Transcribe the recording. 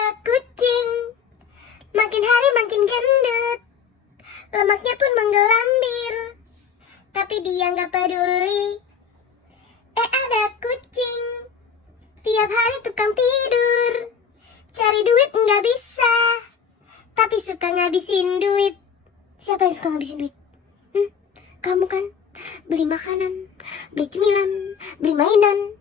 ada kucing, makin hari makin gendut, lemaknya pun menggelambir, tapi dia nggak peduli. Ada kucing, tiap hari tukang tidur, cari duit nggak bisa, tapi suka ngabisin duit. Siapa yang suka ngabisin duit? Kamu kan? Beli makanan, beli cemilan, beli mainan,